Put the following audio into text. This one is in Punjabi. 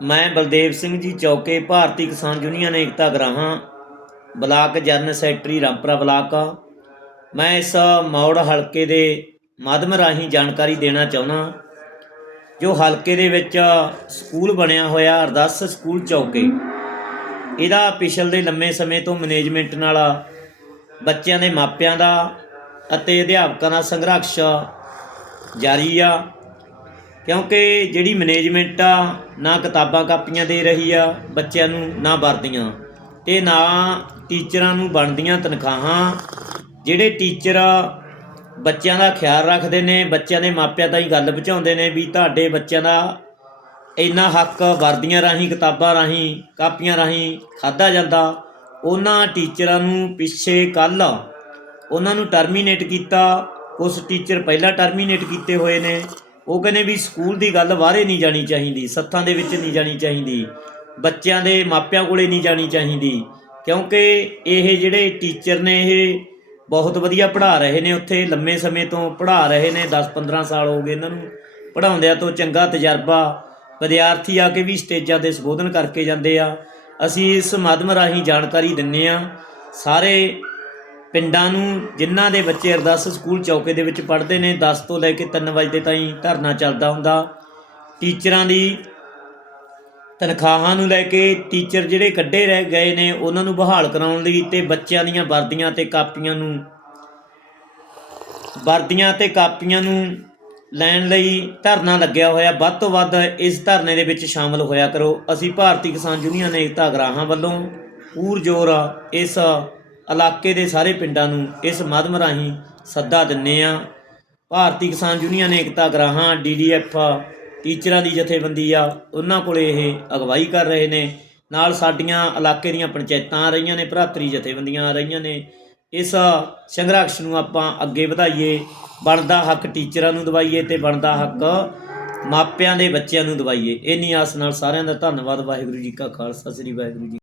ਮੈਂ ਬਲਦੇਵ ਸਿੰਘ ਜੀ ਚੌਕੇ, Bharti Kisan union Ekta Ugrahan, block general secretary Rampura block ਆ। ਮੈਂ ਇਸ ਮੌੜ ਹਲਕੇ ਦੇ ਮਾਧਮ ਰਾਹੀਂ ਜਾਣਕਾਰੀ ਦੇਣਾ ਚਾਹੁੰਦਾ, ਜੋ ਹਲਕੇ ਦੇ ਵਿੱਚ ਸਕੂਲ ਬਣਿਆ ਹੋਇਆ ਅਰਦਾਸ ਸਕੂਲ ਚੌਕੇ। ਇਹਦਾ ਪਿਛਲੇ ਲੰਮੇ ਸਮੇਂ ਤੋਂ ਮੈਨੇਜਮੈਂਟ ਨਾਲ, ਬੱਚਿਆਂ ਦੇ ਮਾਪਿਆਂ ਦਾ ਅਤੇ ਅਧਿਆਪਕਾਂ ਦਾ ਸੰਘਰਸ਼ ਜਾਰੀ ਆ। ਕਿਉਂਕਿ ਜਿਹੜੀ ਮੈਨੇਜਮੈਂਟ ਆ, ਨਾ ਕਿਤਾਬਾਂ ਕਾਪੀਆਂ ਦੇ ਰਹੀ ਆ, ਬੱਚਿਆਂ ਨੂੰ ਨਾ ਵਰਦੀਆਂ। ਤੇ ਨਾ ਟੀਚਰਾਂ ਨੂੰ ਬਣਦੀਆਂ ਤਨਖਾਹਾਂ, ਜਿਹੜੇ ਟੀਚਰ ਬੱਚਿਆਂ ਦਾ ਖਿਆਲ ਰੱਖਦੇ ਨੇ, ਬੱਚਿਆਂ ਦੇ ਮਾਪਿਆਂ ਤਾਈਂ ਗੱਲ ਪਹੁੰਚਾਉਂਦੇ ਨੇ ਵੀ ਤੁਹਾਡੇ ਬੱਚਿਆਂ ਦਾ ਇੰਨਾ ਹੱਕ ਵਰਦੀਆਂ ਰਾਹੀਂ, ਕਿਤਾਬਾਂ ਰਾਹੀਂ, ਕਾਪੀਆਂ ਰਾਹੀਂ ਖਾਦਾ ਜਾਂਦਾ। ਉਹਨਾਂ ਟੀਚਰਾਂ ਨੂੰ ਪਿੱਛੇ ਕੱਲ ਉਹਨਾਂ ਨੂੰ ਟਰਮੀਨੇਟ ਕੀਤਾ। ਉਸ ਟੀਚਰ ਪਹਿਲਾਂ ਟਰਮੀਨੇਟ ਕੀਤੇ ਹੋਏ ਨੇ। ਉਹ ਕਹਿੰਦੇ ਵੀ ਸਕੂਲ ਦੀ ਗੱਲ ਬਾਹਰੇ ਨਹੀਂ ਜਾਣੀ ਚਾਹੀਦੀ, ਸੱਥਾਂ ਦੇ ਵਿੱਚ ਨਹੀਂ ਜਾਣੀ ਚਾਹੀਦੀ, ਬੱਚਿਆਂ ਦੇ ਮਾਪਿਆਂ ਕੋਲੇ ਨਹੀਂ ਜਾਣੀ ਚਾਹੀਦੀ, ਕਿਉਂਕਿ ਇਹ ਜਿਹੜੇ ਟੀਚਰ ਨੇ ਇਹ ਬਹੁਤ ਵਧੀਆ ਪੜ੍ਹਾ ਰਹੇ ਨੇ ਉੱਥੇ, ਲੰਮੇ ਸਮੇਂ ਤੋਂ ਪੜ੍ਹਾ ਰਹੇ ਨੇ 10-15 ਸਾਲ ਹੋ ਗਏ ਇਹਨਾਂ ਨੂੰ ਪੜ੍ਹਾਉਂਦਿਆਂ ਤੋਂ, ਚੰਗਾ ਤਜਰਬਾ, ਵਿਦਿਆਰਥੀ ਆ ਕੇ ਵੀ ਸਟੇਜਾਂ ਤੇ ਸੰਬੋਧਨ ਕਰਕੇ ਜਾਂਦੇ ਆ, ਅਸੀਂ ਇਸ ਮਾਧਮ ਰਾਹੀਂ ਜਾਣਕਾਰੀ ਦਿੰਨੇ ਆ ਸਾਰੇ ਪਿੰਡਾਂ ਨੂੰ ਜਿਨ੍ਹਾਂ ਦੇ ਬੱਚੇ ਅਰਦਾਸ ਸਕੂਲ ਚੌਕੇ ਦੇ ਵਿੱਚ ਪੜ੍ਹਦੇ ਨੇ 10 ਤੋਂ ਲੈ ਕੇ 3 ਵਜੇ ਤਾਈਂ ਧਰਨਾ ਚੱਲਦਾ ਹੁੰਦਾ। ਟੀਚਰਾਂ ਦੀ ਤਨਖਾਹਾਂ ਨੂੰ ਲੈ ਕੇ ਟੀਚਰ ਜਿਹੜੇ ਕੱਢੇ ਰਹਿ ਗਏ ਨੇ, ਉਹਨਾਂ ਨੂੰ ਬਹਾਲ ਕਰਾਉਣ ਲਈ ਤੇ ਬੱਚਿਆਂ ਦੀਆਂ ਵਰਦੀਆਂ ਤੇ ਕਾਪੀਆਂ ਨੂੰ, ਵਰਦੀਆਂ ਤੇ ਕਾਪੀਆਂ ਨੂੰ ਲੈਣ ਲਈ ਧਰਨਾ ਲੱਗਿਆ ਹੋਇਆ। ਵੱਧ ਤੋਂ ਵੱਧ ਇਸ ਧਰਨੇ ਦੇ ਵਿੱਚ ਸ਼ਾਮਲ ਹੋਇਆ ਕਰੋ। ਅਸੀਂ ਭਾਰਤੀ ਕਿਸਾਨ ਯੂਨੀਅਨ ਏਕਤਾ ਗਰਾਹਾਂ ਵੱਲੋਂ ਪੂਰ ਜ਼ੋਰ ਇਸ ਇਲਾਕੇ ਦੇ ਸਾਰੇ ਪਿੰਡਾਂ ਨੂੰ ਇਸ ਮਾਧਮ ਰਾਹੀਂ ਸੱਦਾ ਦਿੰਨੇ ਆ। ਭਾਰਤੀ ਕਿਸਾਨ ਯੂਨੀਅਨ ਏਕਤਾ ਗਰਾਹਾਂ ਡੀਡੀਐਫ ਟੀਚਰਾਂ ਦੀ ਜਥੇਬੰਦੀ ਆ, ਉਹਨਾਂ ਕੋਲੇ ਇਹ ਅਗਵਾਈ ਕਰ ਰਹੇ ਨੇ। ਨਾਲ ਸਾਡੀਆਂ ਇਲਾਕੇ ਦੀਆਂ ਪੰਚਾਇਤਾਂ ਆ ਰਹੀਆਂ ਨੇ, ਭਰਾਤਰੀ ਜਥੇਬੰਦੀਆਂ ਆ ਰਹੀਆਂ ਨੇ। ਇਸ ਸੰਘਰਸ਼ ਨੂੰ ਆਪਾਂ ਅੱਗੇ ਵਧਾਈਏ। ਬਣਦਾ ਹੱਕ ਟੀਚਰਾਂ ਨੂੰ ਦਵਾਈਏ ਤੇ ਬਣਦਾ ਹੱਕ ਮਾਪਿਆਂ ਦੇ ਬੱਚਿਆਂ ਨੂੰ ਦਵਾਈਏ। ਇੰਨੀ ਆਸ ਨਾਲ ਸਾਰਿਆਂ ਦਾ ਧੰਨਵਾਦ। ਵਾਹਿਗੁਰੂ ਜੀ ਕਾ ਖਾਲਸਾ, ਸ੍ਰੀ ਵਾਹਿਗੁਰੂ ਜੀ